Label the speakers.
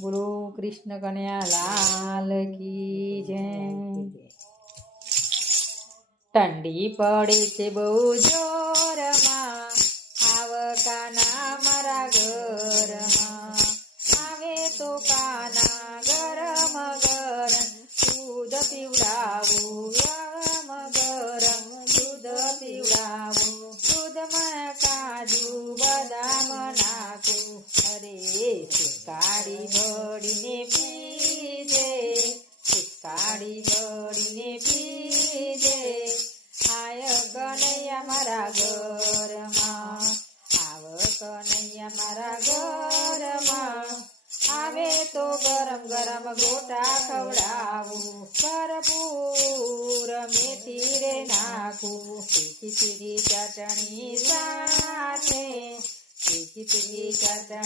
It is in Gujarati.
Speaker 1: બોલો કૃષ્ણ કન્યા, લાલ કી જય. ઠંડી પડે છે બહુ જોરમાં, આવકાના મારા ઘરમાં. આવે તો કાના ગરમ ગરમ દૂધ પીવડાવું અરે કાળી બળીને પીજે કાળી બળીને પીજે આય કનૈયા મારા ઘરમાં આવ કનૈયા મારા ઘરમાં આવે તો ગરમ ગરમ ગોટા ખવડાવું કરપૂર મેથી રે નાખું તીખી તીખી ચટણી સાથે તીખી તીખી ચટણી